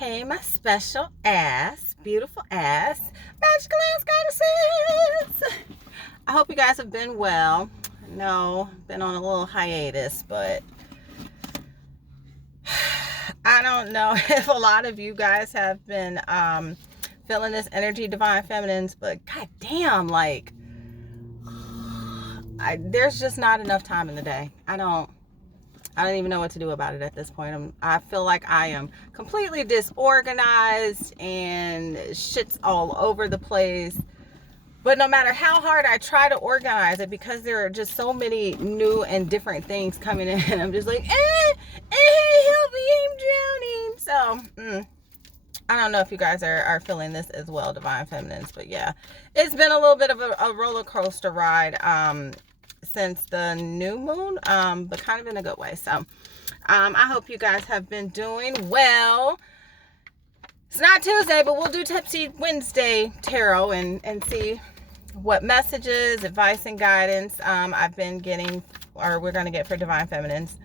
Hey, my special ass, beautiful ass, magical ass goddesses. I hope you guys have been well. No, been on a little hiatus, but I don't know if a lot of you guys have been feeling this energy, divine feminines, but goddamn, there's just not enough time in the day. I don't even know what to do about it at this point. I feel like I am completely disorganized and shit's all over the place. But no matter how hard I try to organize it, because there are just so many new and different things coming in, I'm just like, help me, I'm drowning. So, I don't know if you guys are feeling this as well, divine feminines. But yeah, it's been a little bit of a roller coaster ride since the new moon, but kind of in a good way. So I hope you guys have been doing well. It's not Tuesday, but we'll do Tipsy Wednesday tarot and see what messages, advice, and guidance I've been getting, or we're going to get for divine feminines.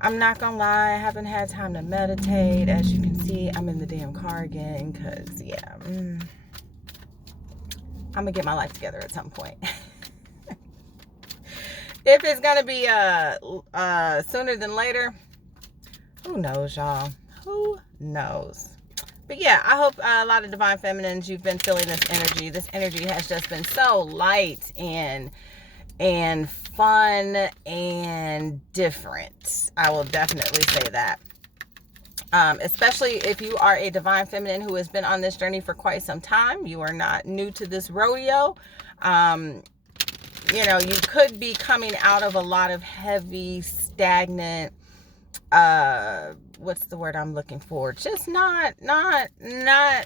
I'm not going to lie, I haven't had time to meditate. As you can see, I'm in the damn car again because, yeah, I'm going to get my life together at some point. If it's going to be sooner than later, who knows, y'all? Who knows? But yeah, I hope a lot of divine feminines, you've been feeling this energy. This energy has just been so light and fun and different. I will definitely say that. Especially if you are a divine feminine who has been on this journey for quite some time. You are not new to this rodeo. You could be coming out of a lot of heavy, stagnant, what's the word I'm looking for? Just not the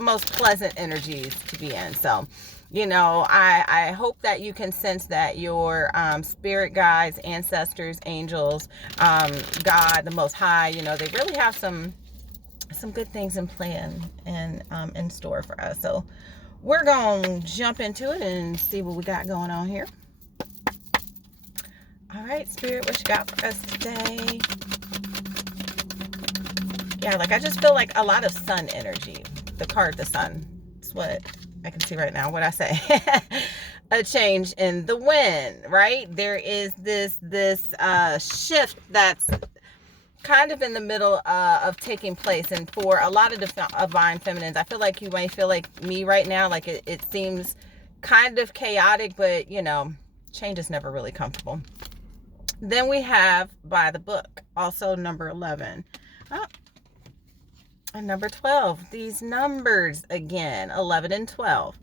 most pleasant energies to be in. So, I hope that you can sense that your spirit guides, ancestors, angels, God, the Most High, they really have some good things in plan and in store for us. So we're going to jump into it and see what we got going on here. All right, Spirit, what you got for us today? Yeah, I just feel like a lot of sun energy. The card, the sun. That's what I can see right now. What I say? A change in the wind, right? There is this shift that's kind of in the middle of taking place. And for a lot of divine feminines, I feel like you might feel like me right now. Like it seems kind of chaotic, but, change is never really comfortable. Then we have By the Book, also number 11. Oh, and number 12. These numbers again, 11 and 12.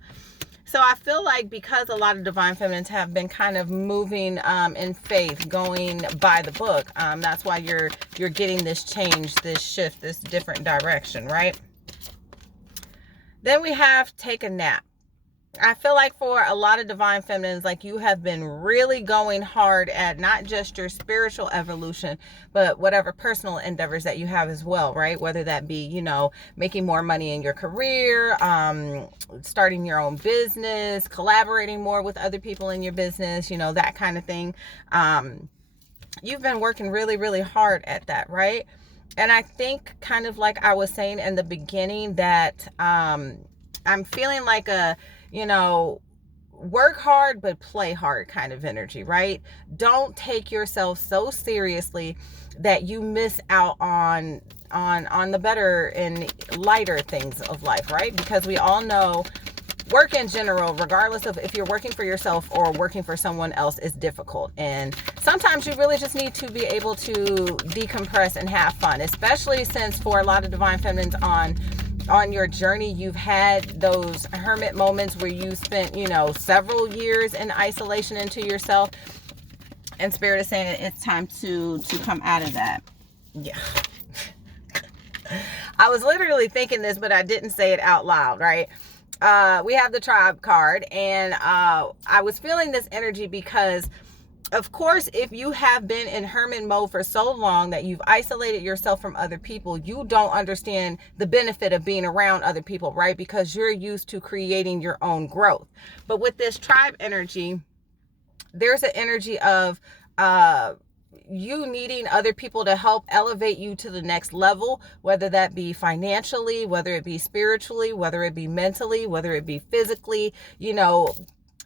So I feel like because a lot of divine feminines have been kind of moving in faith, going by the book, that's why you're getting this change, this shift, this different direction, right? Then we have Take a Nap. I feel like for a lot of divine feminines, you have been really going hard at not just your spiritual evolution, but whatever personal endeavors that you have as well, right? Whether that be, making more money in your career, starting your own business, collaborating more with other people in your business, that kind of thing. You've been working really, really hard at that, right? And I think kind of like I was saying in the beginning that I'm feeling like work hard but play hard kind of energy, right? Don't take yourself so seriously that you miss out on the better and lighter things of life, right? Because we all know work in general, regardless of if you're working for yourself or working for someone else, is difficult. And sometimes you really just need to be able to decompress and have fun, especially since for a lot of divine feminines on your journey, you've had those hermit moments where you spent, several years in isolation into yourself. And Spirit is saying it's time to come out of that. Yeah. I was literally thinking this, but I didn't say it out loud, right? We have the Tribe card, and I was feeling this energy because, of course, if you have been in hermit mode for so long that you've isolated yourself from other people, you don't understand the benefit of being around other people, right? Because you're used to creating your own growth. But with this tribe energy, there's an energy of you needing other people to help elevate you to the next level, whether that be financially, whether it be spiritually, whether it be mentally, whether it be physically,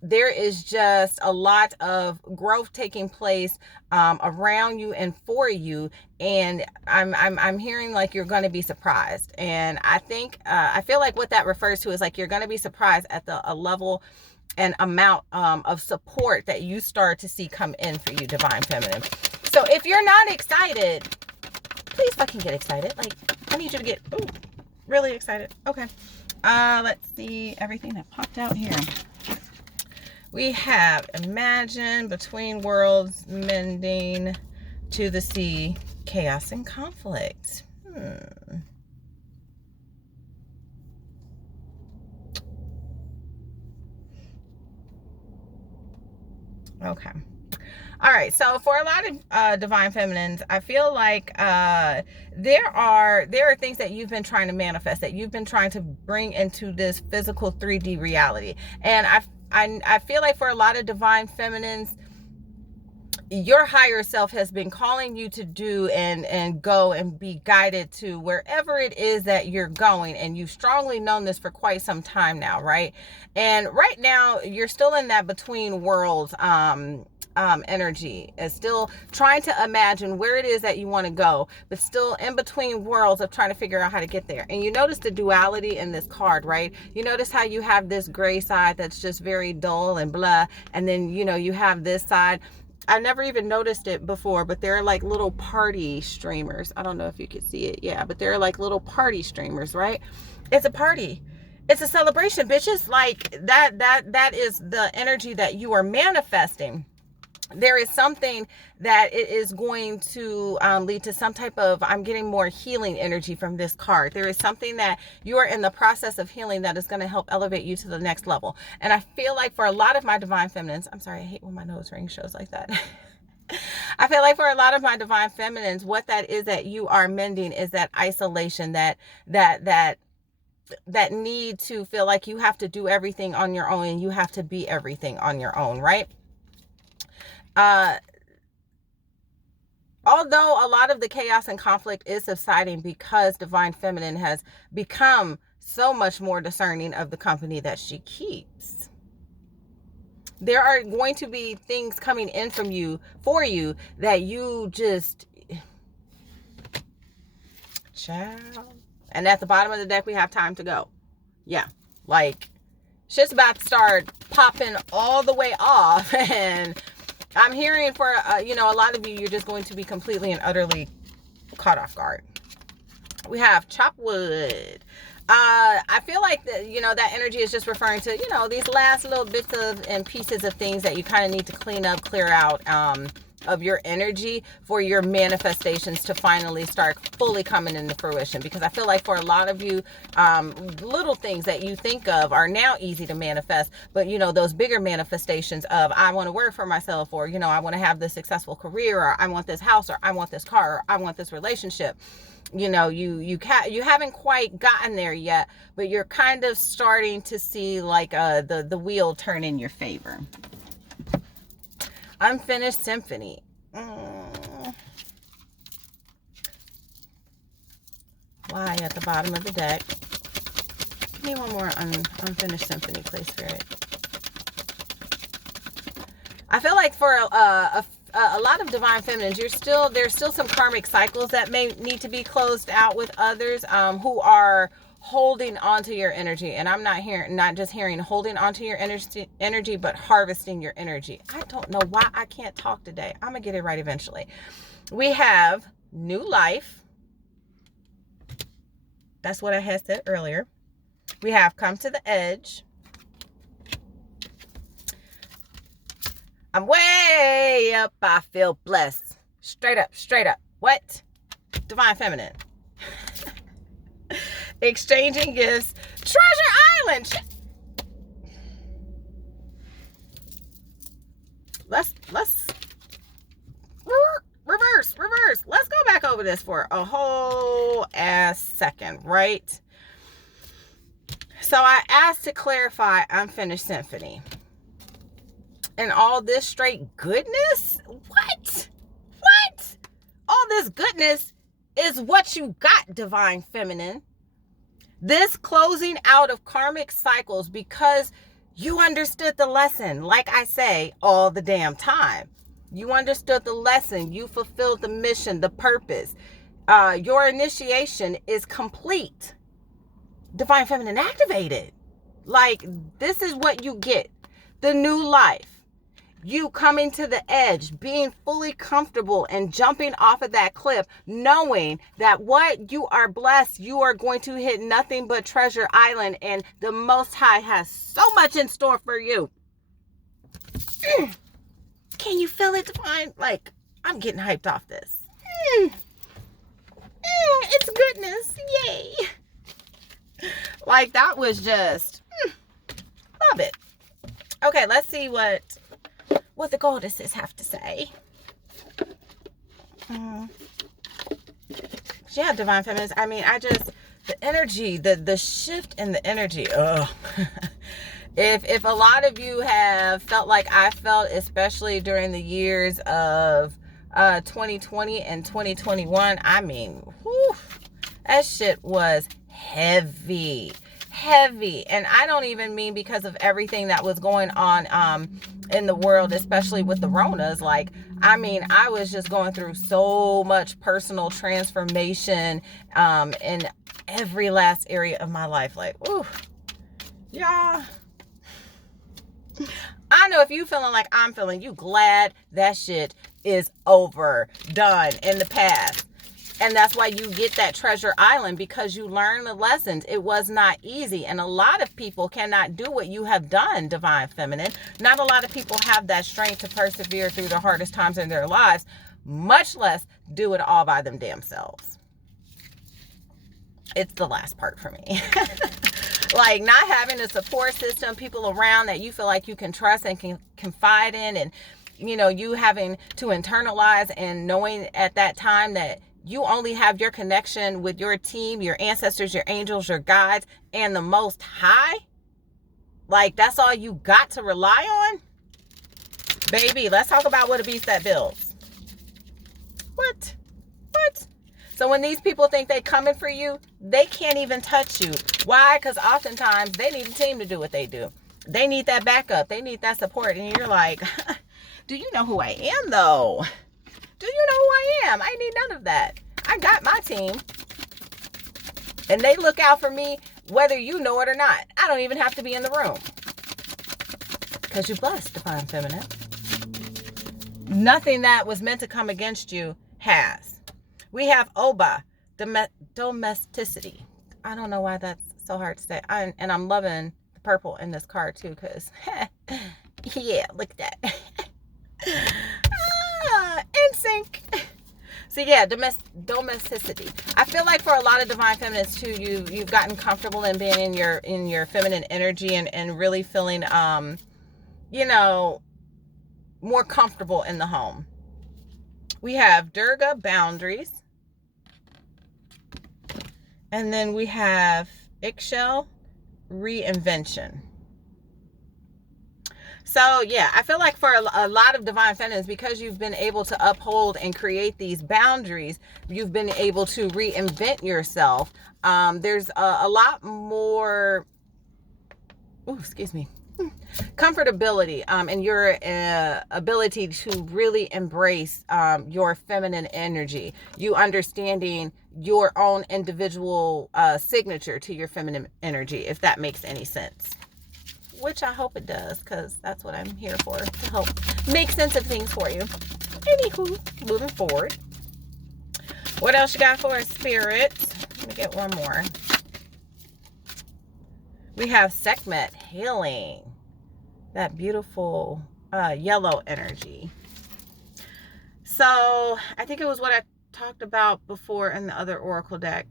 there is just a lot of growth taking place around you and for you. And I'm hearing like you're going to be surprised. And I think, I feel like what that refers to is like you're going to be surprised at the level and amount of support that you start to see come in for you, Divine Feminine. So if you're not excited, please fucking get excited. Like, I need you to get really excited. Okay. Let's see everything that popped out here. We have Imagine, Between Worlds, Mending, To the Sea, Chaos and Conflict. Okay. All right. So for a lot of Divine Feminines, I feel like there are things that you've been trying to manifest, that you've been trying to bring into this physical 3D reality. And I feel like for a lot of Divine Feminines, your higher self has been calling you to do and go and be guided to wherever it is that you're going. And you've strongly known this for quite some time now, right? And right now you're still in that between worlds energy, is still trying to imagine where it is that you want to go, but still in between worlds of trying to figure out how to get there. And you notice the duality in this card, right? You notice how you have this gray side that's just very dull and blah, and then you have this side. I never even noticed it before, but they're like little party streamers. I don't know if you could see it. Yeah, but they're like little party streamers, right? It's a party. It's a celebration, bitches. Like that is the energy that you are manifesting. There is something that it is going to lead to some type of, I'm getting more healing energy from this card. There is something that you are in the process of healing that is going to help elevate you to the next level. And I feel like for a lot of my Divine Feminines, I'm sorry, I hate when my nose ring shows like that. I feel like for a lot of my Divine Feminines, what that is that you are mending is that isolation, that need to feel like you have to do everything on your own and you have to be everything on your own, right? Although a lot of the chaos and conflict is subsiding because Divine Feminine has become so much more discerning of the company that she keeps, there are going to be things coming in for you that you just, child. And at the bottom of the deck, we have Time to Go. Yeah, like shit's about to start popping all the way off. And I'm hearing for, a lot of you, you're just going to be completely and utterly caught off guard. We have Chop Wood. I feel like that energy is just referring to, these last little bits and pieces of things that you kind of need to clean up, clear out, of your energy for your manifestations to finally start fully coming into fruition. Because I feel like for a lot of you, little things that you think of are now easy to manifest, but those bigger manifestations of, I want to work for myself, or I want to have this successful career, or I want this house, or I want this car, or I want this relationship. You haven't quite gotten there yet, but you're kind of starting to see like the wheel turn in your favor. Unfinished Symphony. Why at the bottom of the deck? Give me one more Unfinished Symphony, please, Spirit. I feel like for a lot of Divine Feminines, there's still some karmic cycles that may need to be closed out with others who are holding onto your energy. And I'm not just hearing holding onto your energy, but harvesting your energy. I don't know why I can't talk today. I'm gonna get it right eventually. We have New Life. That's what I had said earlier. We have Come to the Edge. I'm way up. I feel blessed. Straight up. What? Divine Feminine. Exchanging Gifts. Treasure Island. Let's reverse. Let's go back over this for a whole ass second, right? So I asked to clarify Unfinished Symphony. And all this straight goodness? What? all this goodness is what you got, Divine Feminine. This closing out of karmic cycles because you understood the lesson, like I say all the damn time. You understood the lesson. You fulfilled the mission, the purpose. Your initiation is complete. Divine Feminine activated. Like, this is what you get. The new life. You coming to the edge, being fully comfortable and jumping off of that cliff, knowing that what you are blessed, you are going to hit nothing but Treasure Island, and the Most High has so much in store for you. Can you feel it, Divine? Like, I'm getting hyped off this. It's goodness. Yay. Like, that was just, love it. Okay, let's see what the goddesses have to say. Yeah, Divine Feminines. I mean, the energy, the shift in the energy. If a lot of you have felt like I felt, especially during the years of 2020 and 2021, I mean, whew, that shit was heavy. And I don't even mean because of everything that was going on in the world, especially with the Ronas. Like, I mean, I was just going through so much personal transformation in every last area of my life. Like, ooh, y'all. I know if you feeling like I'm feeling, you glad that shit is over, done, in the past. And that's why you get that Treasure Island, because you learn the lessons. It was not easy. And a lot of people cannot do what you have done, Divine Feminine. Not a lot of people have that strength to persevere through the hardest times in their lives, much less do it all by them damn selves. It's the last part for me. Like, not having a support system, people around that you feel like you can trust and can confide in, and, you know, you having to internalize and knowing at that time that you only have your connection with your team, your ancestors, your angels, your guides, and the Most High. Like, that's all you got to rely on? Baby, let's talk about what a beast that builds. What? So when these people think they coming for you, they can't even touch you. Why? Because oftentimes they need a team to do what they do. They need that backup. They need that support. And you're like, do you know who I am, though? Do you know who I am? I need none of that. I got my team. And they look out for me whether you know it or not. I don't even have to be in the room. Because you're blessed, Divine Feminine. Nothing that was meant to come against you has. We have Oba, domesticity. I don't know why that's so hard to say. And I'm loving the purple in this card too, because, yeah, look at that. In sync. So yeah, domesticity. I feel like for a lot of Divine Feminines too, you've gotten comfortable in being in your feminine energy and really feeling you know, more comfortable in the home. We have Durga, boundaries. And then we have Ixchel, reinvention. So yeah, I feel like for a lot of Divine Feminines, because you've been able to uphold and create these boundaries, you've been able to reinvent yourself. There's a lot more, comfortability and your ability to really embrace your feminine energy. You understanding your own individual signature to your feminine energy, if that makes any sense. Which I hope it does, because that's what I'm here for, to help make sense of things for you. Anywho, moving forward. What else you got for us, Spirit? Let me get one more. We have Sekhmet, healing. That beautiful yellow energy. So I think it was what I talked about before in the other oracle deck.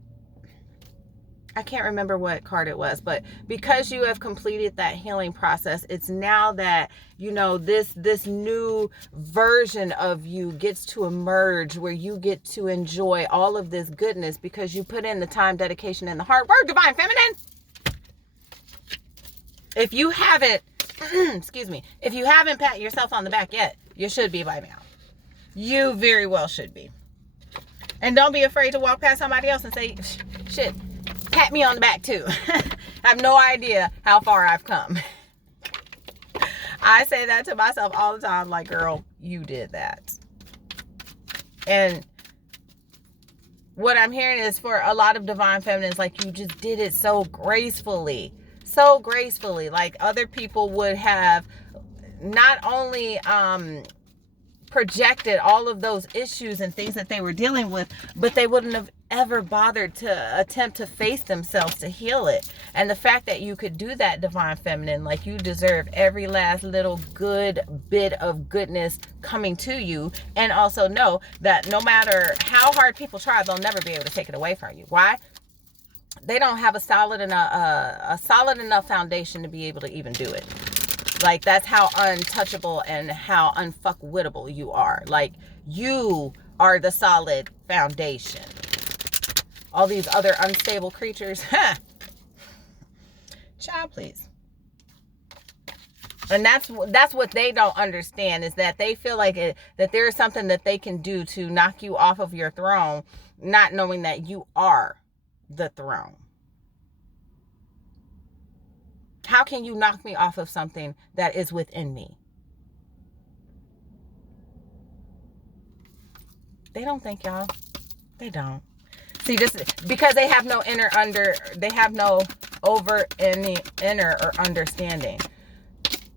I can't remember what card it was, but because you have completed that healing process, it's now that, you know, this new version of you gets to emerge, where you get to enjoy all of this goodness because you put in the time, dedication, and the hard work, Divine Feminine. If you haven't, if you haven't pat yourself on the back yet, you should be by now. You very well should be. And don't be afraid to walk past somebody else and say, shit, pat me on the back too. I have no idea how far I've come. I say that to myself all the time, like, girl, you did that. And what I'm hearing is for a lot of divine feminines, like, you just did it so gracefully. So gracefully. Like, other people would have not only projected all of those issues and things that they were dealing with, but they wouldn't have ever bothered to attempt to face themselves to heal it. And the fact that you could do that, divine feminine, like, you deserve every last little good bit of goodness coming to you. And also know that no matter how hard people try, they'll never be able to take it away from you. Why? They don't have a solid enough foundation to be able to even do it. Like, that's how untouchable and how unfuckwittable you are. Like, you are the solid foundation. All these other unstable creatures, child, please. And that's what they don't understand, is that they feel like that there is something that they can do to knock you off of your throne, not knowing that you are the throne. How can you knock me off of something that is within me? They don't think, y'all. They don't. See, this is because they have no over any inner or understanding.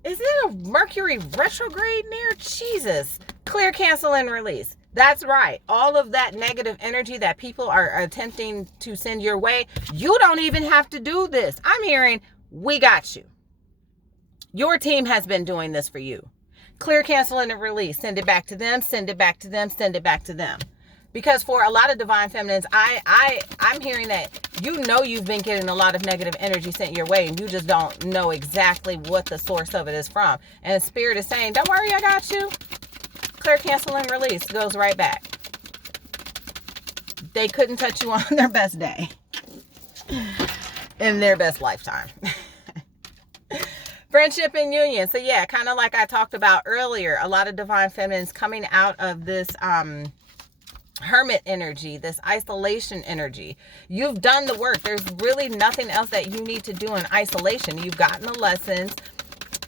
Is it a Mercury retrograde near? Jesus. Clear, cancel, and release. That's right. All of that negative energy that people are attempting to send your way, you don't even have to do this. I'm hearing, we got you. Your team has been doing this for you. Clear, cancel, and release. Send it back to them. Send it back to them. Send it back to them. Because for a lot of divine feminines, I'm hearing that you've been getting a lot of negative energy sent your way, and you just don't know exactly what the source of it is from. And Spirit is saying, don't worry, I got you. Clear, cancel, and release goes right back. They couldn't touch you on their best day. In their best lifetime. Friendship and union. So yeah, kind of like I talked about earlier, a lot of divine feminines coming out of this hermit energy, this isolation energy. You've done the work. There's really nothing else that you need to do in isolation. You've gotten the lessons,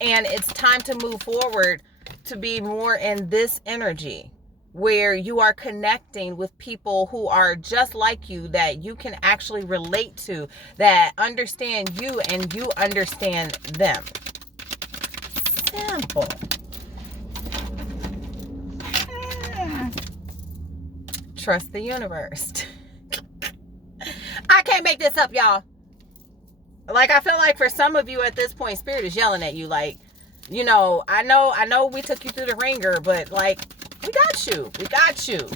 and it's time to move forward to be more in this energy where you are connecting with people who are just like you, that you can actually relate to, that understand you and you understand them. Simple. Trust the universe. I can't make this up, y'all. Like, I feel like for some of you at this point, Spirit is yelling at you like, you know, I know we took you through the ringer, but like, we got you. We got you.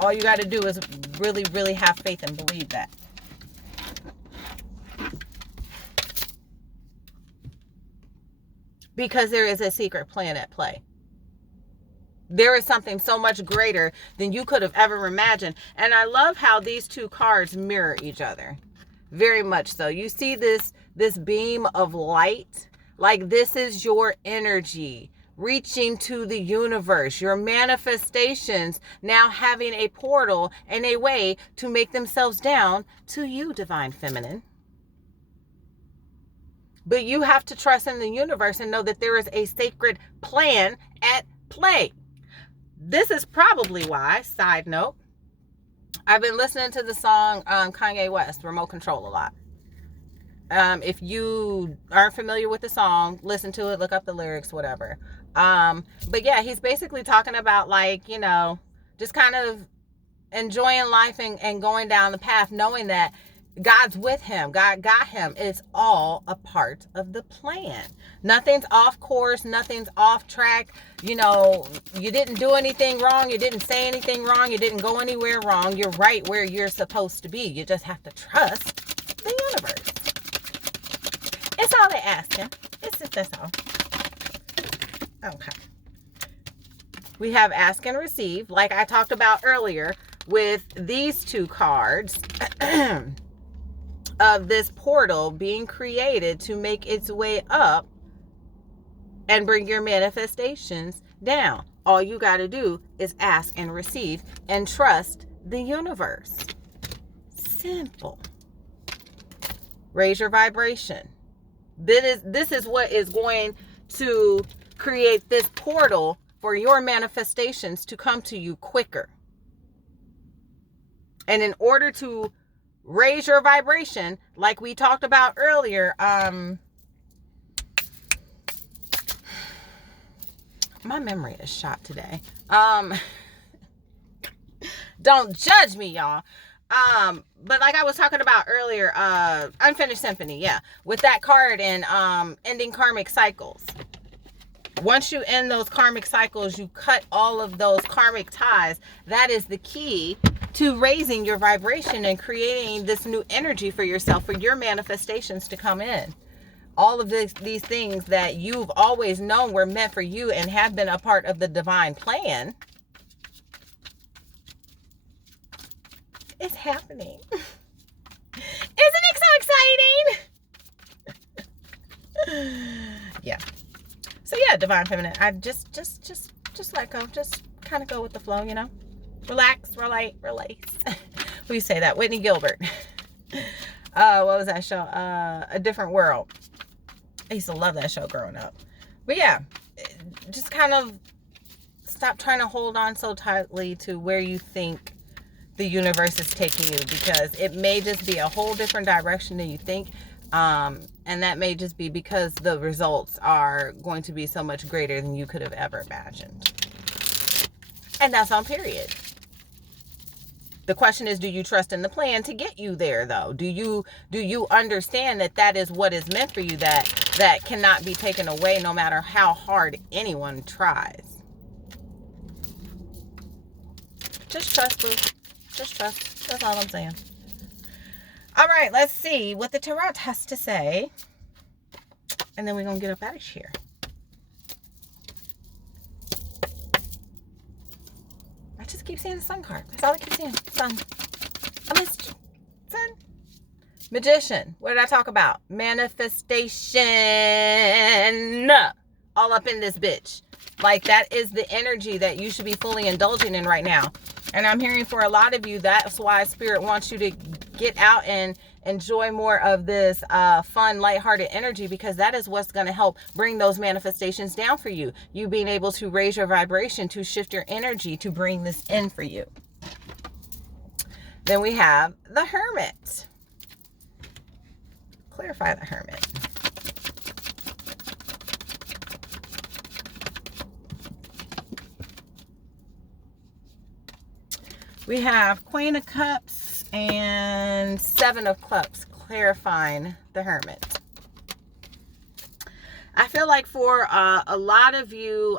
All you got to do is really, really have faith and believe that. Because there is a secret plan at play. There is something so much greater than you could have ever imagined. And I love how these two cards mirror each other. Very much so. You see this beam of light? Like, this is your energy reaching to the universe. Your manifestations now having a portal and a way to make themselves down to you, divine feminine. But you have to trust in the universe and know that there is a sacred plan at play. This is probably why, side note, I've been listening to the song Kanye West, Remote Control, a lot. If you aren't familiar with the song, listen to it, look up the lyrics, whatever. But yeah, he's basically talking about, like, you know, just kind of enjoying life and going down the path, knowing that God's with him. God got him. It's all a part of the plan. Nothing's off course. Nothing's off track. You know, you didn't do anything wrong. You didn't say anything wrong. You didn't go anywhere wrong. You're right where you're supposed to be. You just have to trust the universe. It's all they're asking. That's all. Okay. We have ask and receive, like I talked about earlier with these two cards. Of this portal being created to make its way up and bring your manifestations down. All you got to do is ask and receive and trust the universe. Simple. Raise your vibration. This is what is going to create this portal for your manifestations to come to you quicker. And in order to raise your vibration, like we talked about earlier, my memory is shot today. Don't judge me, y'all. But like I was talking about earlier, Unfinished Symphony, yeah, with that card and ending karmic cycles. Once you end those karmic cycles, you cut all of those karmic ties. That is the key to raising your vibration and creating this new energy for yourself, for your manifestations to come in. All of these things that you've always known were meant for you and have been a part of the divine plan. It's happening. Isn't it so exciting? Yeah. So yeah, divine feminine. I just let go. Just kind of go with the flow, you know. Relax, relate, release. We say that. Whitney Gilbert. What was that show? A Different World. I used to love that show growing up. But yeah, just kind of stop trying to hold on so tightly to where you think the universe is taking you, because it may just be a whole different direction than you think. And that may just be because the results are going to be so much greater than you could have ever imagined. And that's on period. The question is, do you trust in the plan to get you there, though? Do you understand that that is what is meant for you, that cannot be taken away no matter how hard anyone tries? Just trust, boo. Just trust. That's all I'm saying. All right, let's see what the Tarot has to say. And then we're going to get up out of here. I just keep seeing the Sun card. That's all I keep seeing. Sun. I missed Sun. Magician. What did I talk about? Manifestation. All up in this bitch. Like, that is the energy that you should be fully indulging in right now. And I'm hearing for a lot of you, that's why Spirit wants you to get out and enjoy more of this fun, lighthearted energy, because that is what's going to help bring those manifestations down for you. You being able to raise your vibration, to shift your energy, to bring this in for you. Then we have the Hermit. Clarify the Hermit. We have Queen of Cups and Seven of Cups, clarifying the Hermit. I feel like for a lot of you,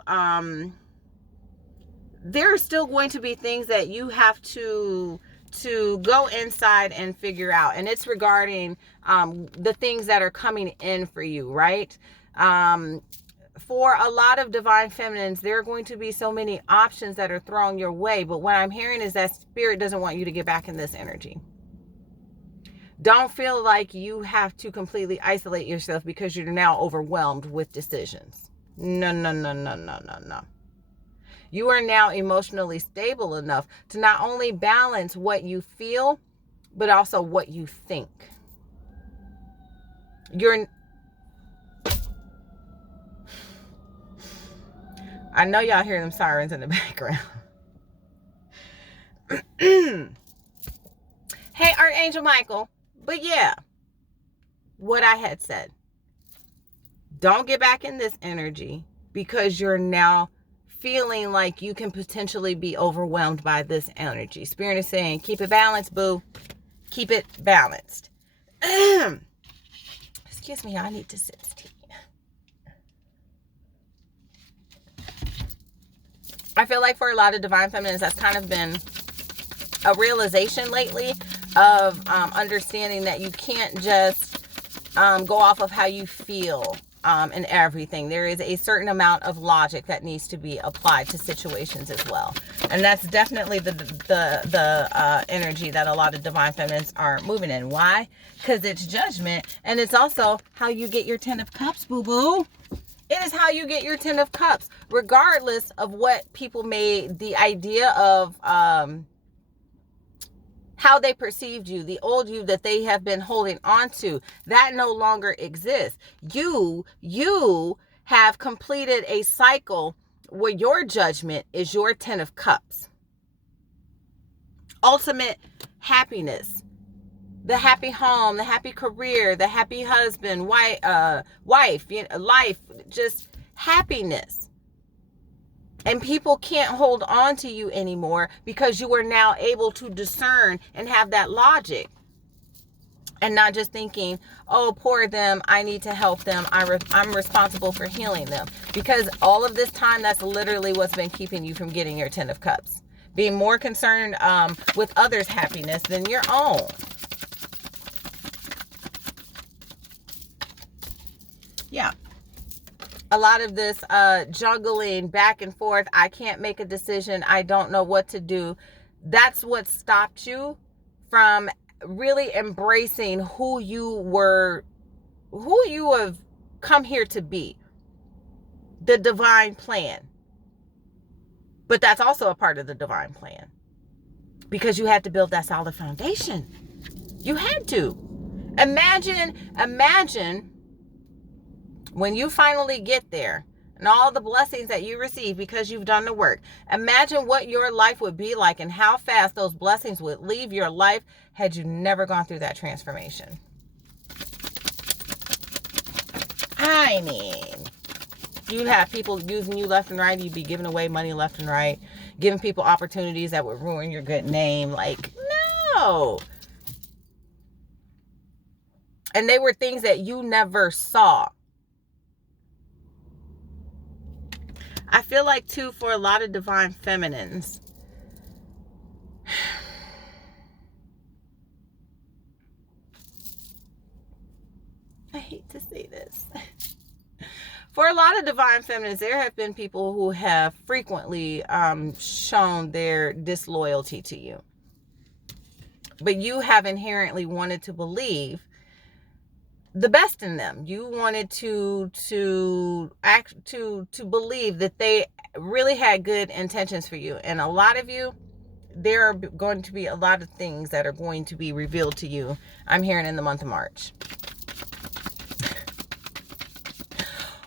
there are still going to be things that you have to go inside and figure out. And it's regarding the things that are coming in for you, right? For a lot of divine feminines, there are going to be so many options that are thrown your way. But what I'm hearing is that Spirit doesn't want you to get back in this energy. Don't feel like you have to completely isolate yourself because you're now overwhelmed with decisions. No, no, no, no, no, no, no. You are now emotionally stable enough to not only balance what you feel, but also what you think. I know y'all hear them sirens in the background. Hey, Archangel Michael. But yeah, what I had said. Don't get back in this energy because you're now feeling like you can potentially be overwhelmed by this energy. Spirit is saying, keep it balanced, boo. Keep it balanced. Excuse me, I need to sip tea. I feel like for a lot of divine feminines, that's kind of been a realization lately of understanding that you can't just go off of how you feel in everything. There is a certain amount of logic that needs to be applied to situations as well. And that's definitely the energy that a lot of divine feminines are moving in. Why? Because it's judgment. And it's also how you get your 10 of Cups, boo-boo. It is how you get your 10 of Cups, regardless of what people made the idea of how they perceived you, the old you that they have been holding on to, that no longer exists. You have completed a cycle where your judgment is your 10 of cups. Ultimate happiness, the happy home, the happy career, the happy husband, wife, life, just happiness. And people can't hold on to you anymore because you are now able to discern and have that logic. And not just thinking, oh, poor them, I need to help them, I'm responsible for healing them. Because all of this time, that's literally what's been keeping you from getting your 10 of cups. Being more concerned with others' happiness than your own. Yeah. A lot of this juggling back and forth. I can't make a decision. I don't know what to do. That's what stopped you from really embracing who you have come here to be. The divine plan. But that's also a part of the divine plan. Because you had to build that solid foundation. You had to. Imagine when you finally get there and all the blessings that you receive because you've done the work. Imagine what your life would be like and how fast those blessings would leave your life had you never gone through that transformation. I mean, you'd have people using you left and right. You'd be giving away money left and right, giving people opportunities that would ruin your good name. Like, no. And they were things that you never saw. I feel like, too, for a lot of divine feminines, I hate to say this. For a lot of divine feminines, there have been people who have frequently shown their disloyalty to you. But you have inherently wanted to believe the best in them. You wanted to believe that they really had good intentions for you. And a lot of you, there are going to be a lot of things that are going to be revealed to you, I'm hearing, in the month of March.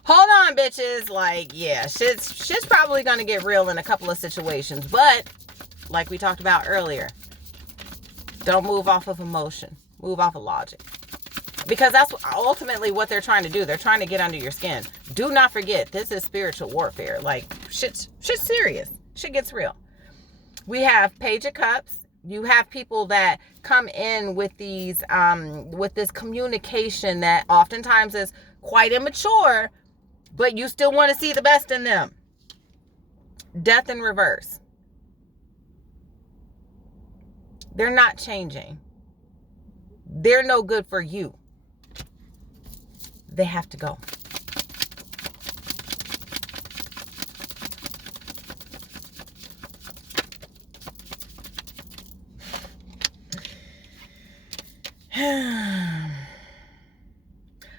Hold on, bitches. Like, yeah, shit's probably going to get real in a couple of situations. But, like we talked about earlier, don't move off of emotion. Move off of logic. Because that's ultimately what they're trying to do. They're trying to get under your skin. Do not forget, this is spiritual warfare. Like, shit's serious. Shit gets real. We have Page of Cups. You have people that come in with these, with this communication that oftentimes is quite immature, but you still want to see the best in them. Death in reverse. They're not changing. They're no good for you. They have to go.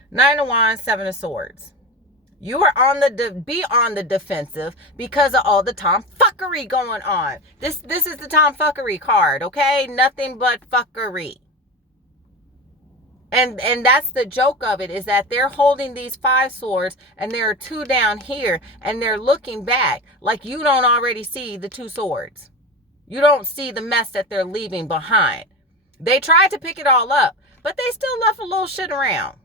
Nine of Wands, Seven of Swords. You are be on the defensive because of all the tomfuckery going on. This is the tomfuckery card, okay? Nothing but fuckery. And that's the joke of it, is that they're holding these 5 swords and there are 2 down here and they're looking back like you don't already see the 2 swords. You don't see the mess that they're leaving behind. They tried to pick it all up, but they still left a little shit around.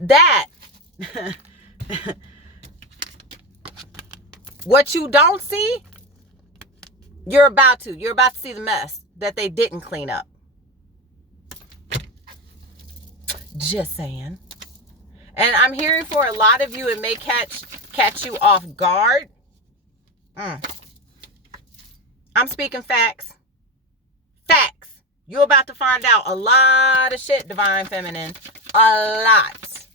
That, what you don't see, you're about to see the mess that they didn't clean up. Just saying. And I'm hearing for a lot of you, it may catch you off guard. I'm speaking facts. Facts. You're about to find out a lot of shit, divine feminine. A lot.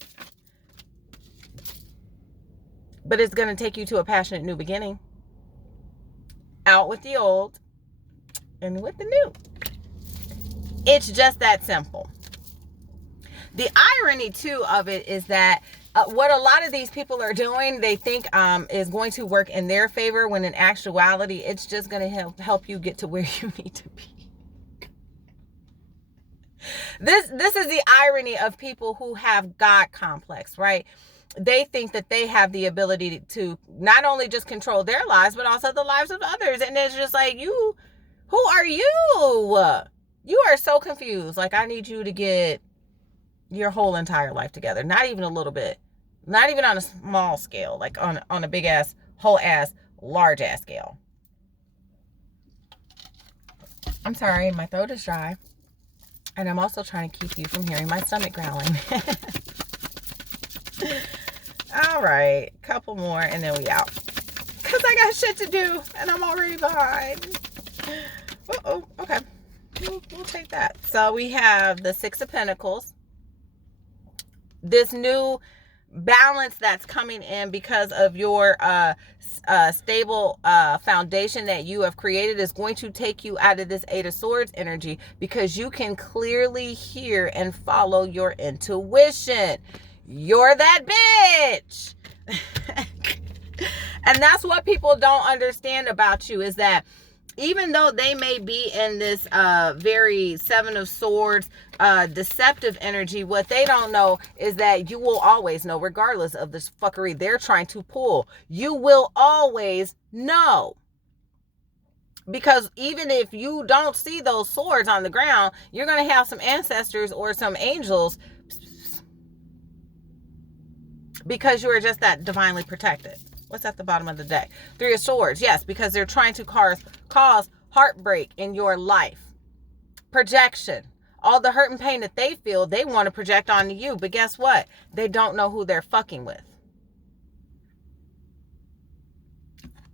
But it's going to take you to a passionate new beginning. Out with the old and with the new. It's just that simple. The irony, too, of it is that what a lot of these people are doing, they think is going to work in their favor, when in actuality, it's just going to help you get to where you need to be. This is the irony of people who have God complex, right? They think that they have the ability to not only just control their lives, but also the lives of others. And it's just like, you, who are you? You are so confused. Like, I need you to get your whole entire life together. Not even a little bit. Not even on a small scale. Like on a big ass, whole ass, large ass scale. I'm sorry, my throat is dry. And I'm also trying to keep you from hearing my stomach growling. All right, couple more and then we out. Because I got shit to do and I'm already behind. Uh-oh, okay. We'll take that. So we have the Six of Pentacles. This new balance that's coming in because of your stable foundation that you have created is going to take you out of this Eight of Swords energy, because you can clearly hear and follow your intuition. You're that bitch. And that's what people don't understand about you, is that even though they may be in this very Seven of Swords deceptive energy, what they don't know is that you will always know, regardless of this fuckery they're trying to pull. You will always know. Because even if you don't see those swords on the ground, you're going to have some ancestors or some angels, because you are just that divinely protected. What's at the bottom of the deck? Three of Swords. Yes, because they're trying to cause heartbreak in your life. Projection. All the hurt and pain that they feel, they want to project onto you. But guess what? They don't know who they're fucking with.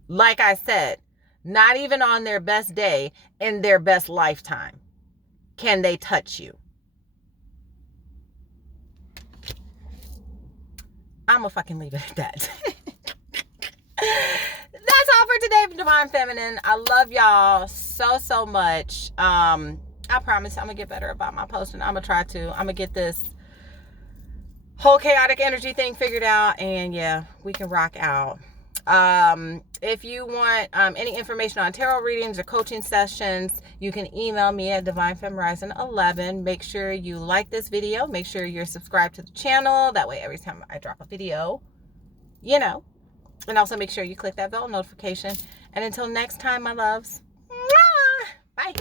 Like I said, not even on their best day in their best lifetime can they touch you. I'm gonna fucking leave it at that. That's all for today, Divine Feminine. I love y'all so much. I promise I'm gonna get better about my posting. I'm gonna get this whole chaotic energy thing figured out, and yeah, we can rock out. If you want any information on tarot readings or coaching sessions, you can email me at divinefemhorizon11. Make sure you like this video. Make sure you're subscribed to the channel. That way, every time I drop a video, you know. And also make sure you click that bell notification. And until next time, my loves, bye.